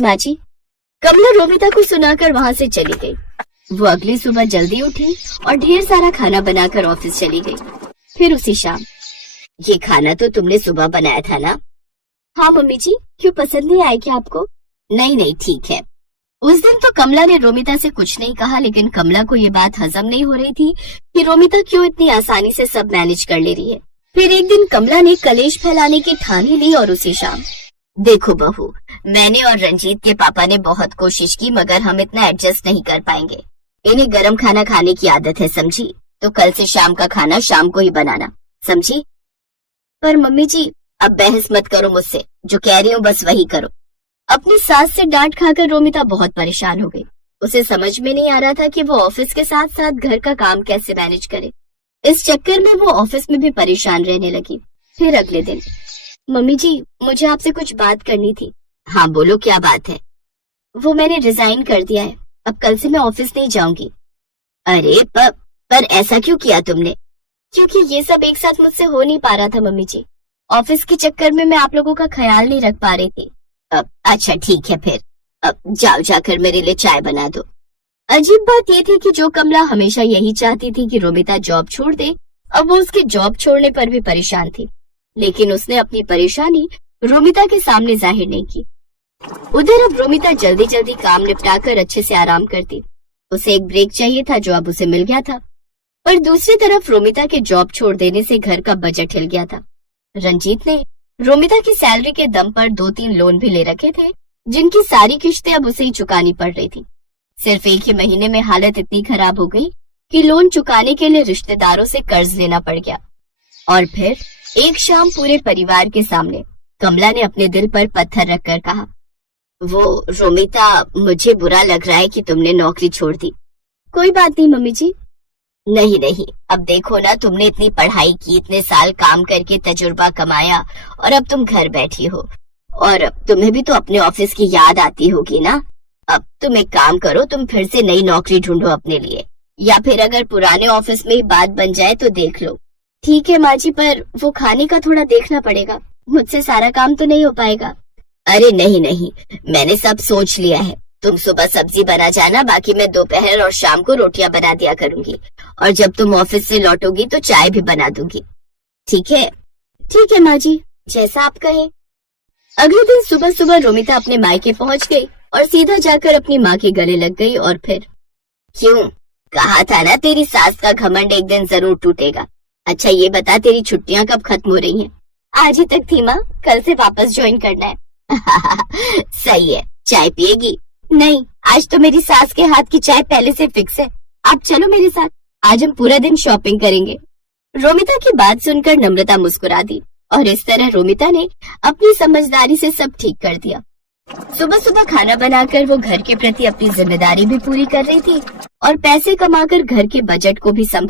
माँ जी। कमला रोमिता को सुनाकर वहाँ से चली गई। वो अगली सुबह जल्दी उठी और ढेर सारा खाना बनाकर ऑफिस चली गई। फिर उसी शाम, ये खाना तो तुमने सुबह बनाया था ना? हाँ मम्मी जी, क्यों पसंद नहीं आया क्या आपको? नहीं नहीं, ठीक है। उस दिन तो कमला ने रोमिता से कुछ नहीं कहा, लेकिन कमला को ये बात हजम नहीं हो रही थी कि रोमिता क्यों इतनी आसानी से सब मैनेज कर ले रही है। फिर एक दिन कमला ने कलेश फैलाने की ठानी ली और उसी शाम, देखो बहू, मैंने और रंजीत के पापा ने बहुत कोशिश की, मगर हम इतना एडजस्ट नहीं कर पाएंगे। इन्हें गरम खाना खाने की आदत है, समझी? तो कल से शाम का खाना शाम को ही बनाना, समझी? पर मम्मी जी, अब बहस मत करो मुझसे, जो कह रही हूँ बस वही करो। अपनी सास से डांट खाकर रोमिता बहुत परेशान हो गई। उसे समझ में नहीं आ रहा था कि वो ऑफिस के साथ साथ घर का काम कैसे मैनेज करे। इस चक्कर में वो ऑफिस में भी परेशान रहने लगी। फिर अगले दिन, मम्मी जी, मुझे आपसे कुछ बात करनी थी। हाँ बोलो, क्या बात है? वो मैंने रिजाइन कर दिया है, अब कल से मैं ऑफिस नहीं जाऊंगी। अरे पर ऐसा क्यों किया तुमने? क्योंकि ये सब एक साथ मुझसे हो नहीं पा रहा था मम्मी जी। ऑफिस के चक्कर में मैं आप लोगों का ख्याल नहीं रख पा रही थी। अच्छा ठीक है, फिर अब जाओ, जाकर मेरे लिए चाय बना दो। अजीब बात ये थी कि जो कमला हमेशा यही चाहती थी कि रोमिता जॉब छोड़ दे, अब वो उसके जॉब छोड़ने पर भी परेशान थी, लेकिन उसने अपनी परेशानी रोमिता के सामने जाहिर नहीं की। उधर अब रोमिता जल्दी जल्दी काम निपटाकर अच्छे से आराम करती। उसे एक ब्रेक चाहिए था, जो अब उसे मिल गया था। पर दूसरी तरफ रोमिता के जॉब छोड़ देने से घर का बजट हिल गया था। रंजीत ने रोमिता की सैलरी के दम पर 2-3 लोन भी ले रखे थे, जिनकी सारी किश्तें अब उसे ही चुकानी पड़ रही थी। सिर्फ एक ही महीने में हालत इतनी खराब हो गई कि लोन चुकाने के लिए रिश्तेदारों से कर्ज लेना पड़ गया। और फिर एक शाम पूरे परिवार के सामने कमला ने अपने दिल पर पत्थर रखकर कहा, वो रोमिता, मुझे बुरा लग रहा है कि तुमने नौकरी छोड़ दी। कोई बात नहीं मम्मी जी। नहीं नहीं, अब देखो ना, तुमने इतनी पढ़ाई की, इतने साल काम करके तजुर्बा कमाया, और अब तुम घर बैठी हो, और तुम्हें भी तो अपने ऑफिस की याद आती होगी ना। अब तुम एक काम करो, तुम फिर से नई नौकरी ढूंढो अपने लिए, या फिर अगर पुराने ऑफिस में ही बात बन जाए तो देख लो। ठीक है माँ जी, पर वो खाने का थोड़ा देखना पड़ेगा, मुझसे सारा काम तो नहीं हो पाएगा। अरे नहीं नहीं, मैंने सब सोच लिया है। तुम सुबह सब्जी बना जाना, बाकी मैं दोपहर और शाम को रोटियां बना दिया करूंगी, और जब तुम ऑफिस से लौटोगी तो चाय भी बना दूंगी। ठीक है? ठीक है माँ जी, जैसा आप कहें। अगले दिन सुबह सुबह रोमिता अपने मायके पहुंच गई और सीधा जाकर अपनी माँ के गले लग गई। और फिर, क्यों? कहा था ना, तेरी सास का घमंड एक दिन जरूर टूटेगा। अच्छा ये बता, तेरी छुट्टियां कब खत्म हो रही हैं? आज ही तक थी माँ, कल से वापस ज्वाइन करना है। सही है, चाय पिएगी? नहीं, आज तो मेरी सास के हाथ की चाय पहले से फिक्स है। आप चलो मेरे साथ, आज हम पूरा दिन शॉपिंग करेंगे। रोमिता की बात सुनकर नम्रता मुस्कुरा दी, और इस तरह रोमिता ने अपनी समझदारी से सब ठीक कर दिया। सुबह सुबह खाना बनाकर वो घर के प्रति अपनी जिम्मेदारी भी पूरी कर रही थी, और पैसे कमाकर घर के बजट को भी संभाल